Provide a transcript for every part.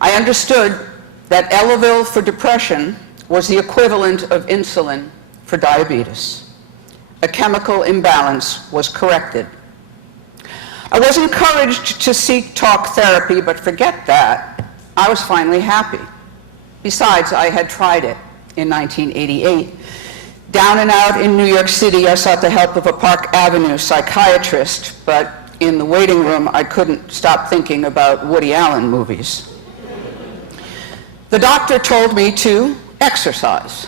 I understood that Elavil for depression was the equivalent of insulin for diabetes. A chemical imbalance was corrected. I was encouraged to seek talk therapy, but forget that. I was finally happy. Besides, I had tried it in 1988. Down and out in New York City, I sought the help of a Park Avenue psychiatrist, but in the waiting room, I couldn't stop thinking about Woody Allen movies. The doctor told me to exercise.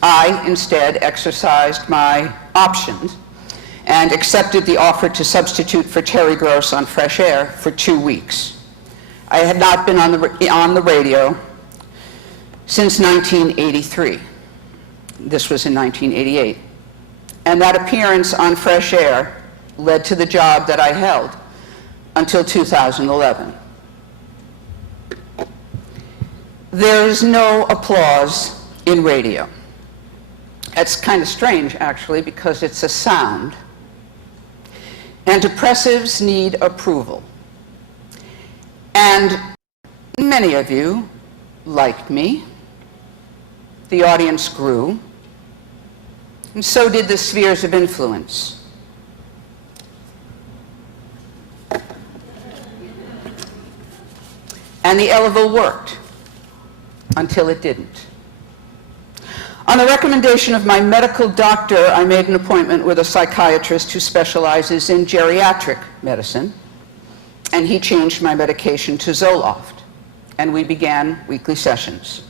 I instead exercised my options and accepted the offer to substitute for Terry Gross on Fresh Air for 2 weeks. I had not been on the radio since 1983. This was in 1988. And that appearance on Fresh Air led to the job that I held until 2011. There is no applause in radio. That's kind of strange, actually, because it's a sound. And depressives need approval. And many of you liked me. The audience grew. And so did the spheres of influence. And the Elavil worked until it didn't. On the recommendation of my medical doctor, I made an appointment with a psychiatrist who specializes in geriatric medicine, and he changed my medication to Zoloft, and we began weekly sessions.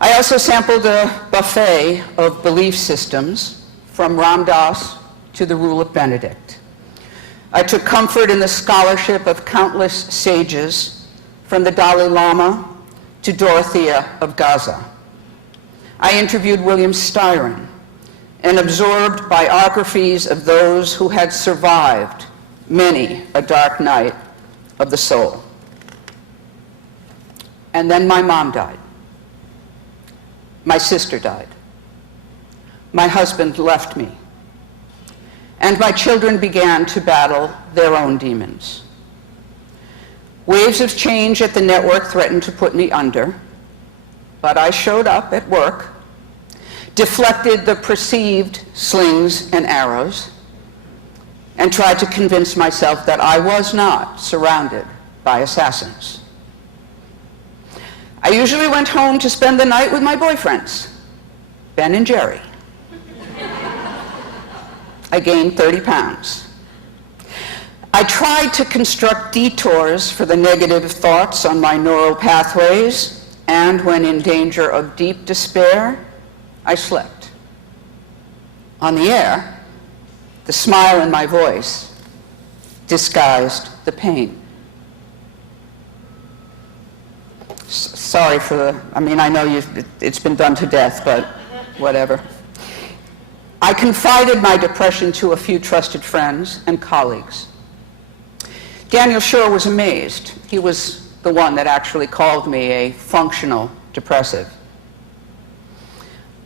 I also sampled a buffet of belief systems, from Ram Dass to the Rule of Benedict. I took comfort in the scholarship of countless sages, from the Dalai Lama to Dorothea of Gaza. I interviewed William Styron and absorbed biographies of those who had survived many a dark night of the soul. And then my mom died. My sister died. My husband left me. And my children began to battle their own demons. Waves of change at the network threatened to put me under, but I showed up at work, deflected the perceived slings and arrows, and tried to convince myself that I was not surrounded by assassins. I usually went home to spend the night with my boyfriends, Ben and Jerry. I gained 30 pounds. I tried to construct detours for the negative thoughts on my neural pathways, and when in danger of deep despair, I slept. On the air, the smile in my voice disguised the pain. Sorry for the, I know it's been done to death, but whatever. I confided my depression to a few trusted friends and colleagues. Daniel Schur was amazed. He was the one that actually called me a functional depressive.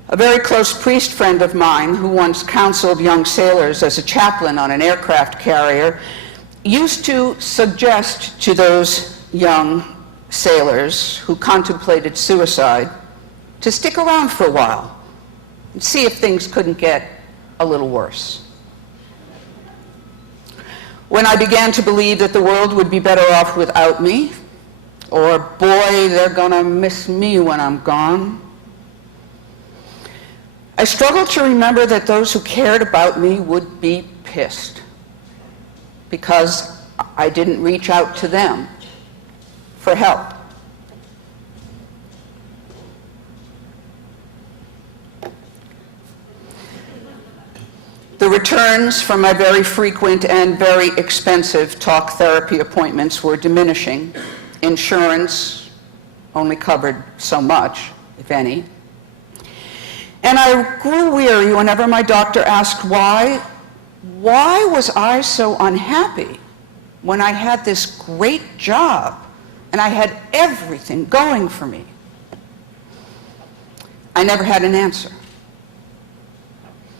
A very close priest friend of mine, who once counseled young sailors as a chaplain on an aircraft carrier, used to suggest to those young sailors who contemplated suicide to stick around for a while and see if things couldn't get a little worse. When I began to believe that the world would be better off without me, or boy, they're gonna miss me when I'm gone, I struggled to remember that those who cared about me would be pissed because I didn't reach out to them for help. The returns from my very frequent and very expensive talk therapy appointments were diminishing. Insurance only covered so much, if any. And I grew weary whenever my doctor asked why was I so unhappy when I had this great job and I had everything going for me? I never had an answer.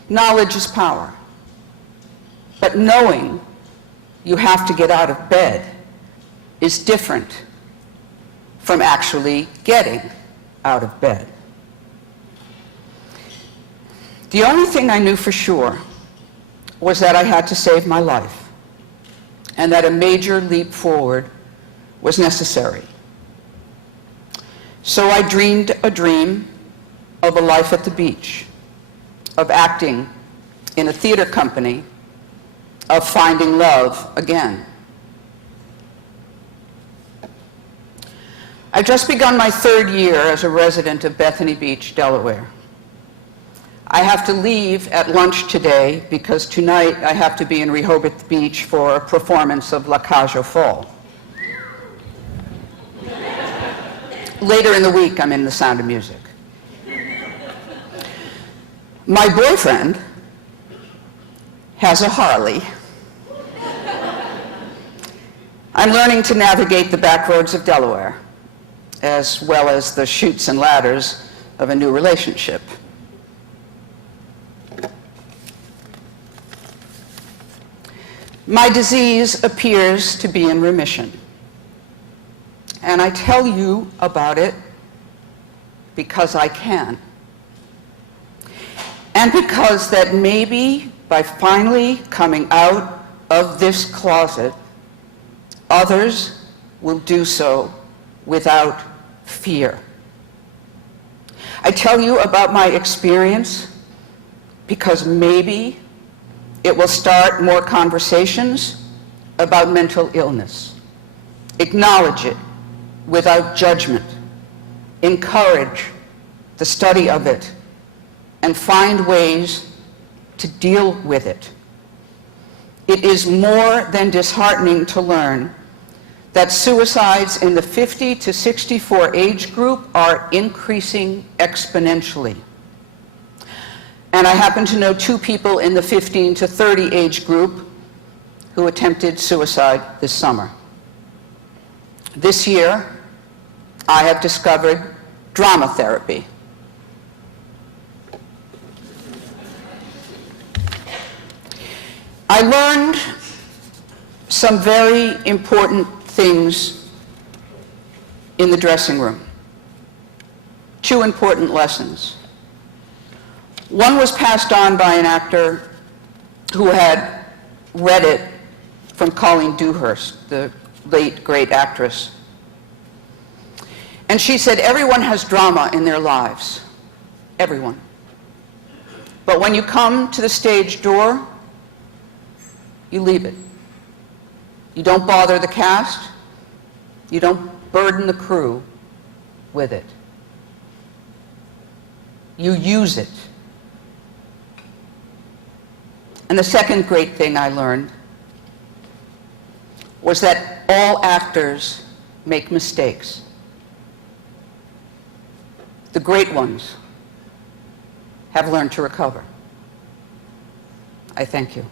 Knowledge is power. But knowing you have to get out of bed is different from actually getting out of bed. The only thing I knew for sure was that I had to save my life, and that a major leap forward was necessary. So I dreamed a dream of a life at the beach, of acting in a theater company, of finding love again. I've just begun my 3rd year as a resident of Bethany Beach, Delaware. I have to leave at lunch today because tonight I have to be in Rehoboth Beach for a performance of La Cage aux Folles. Later in the week, I'm in The Sound of Music. My boyfriend has a Harley. I'm learning to navigate the back roads of Delaware, as well as the chutes and ladders of a new relationship. My disease appears to be in remission. And I tell you about it because I can. And because that maybe by finally coming out of this closet, others will do so without fear. I tell you about my experience because maybe it will start more conversations about mental illness. Acknowledge it without judgment. Encourage the study of it and find ways to deal with it. It is more than disheartening to learn that suicides in the 50 to 64 age group are increasing exponentially. And I happen to know 2 people in the 15 to 30 age group who attempted suicide this summer. This year, I have discovered drama therapy. I learned some very important things in the dressing room. 2 important lessons. One was passed on by an actor who had read it from Colleen Dewhurst, the late great actress. And she said, everyone has drama in their lives. Everyone. But when you come to the stage door, you leave it. You don't bother the cast. You don't burden the crew with it. You use it. And the second great thing I learned was that all actors make mistakes. The great ones have learned to recover. I thank you.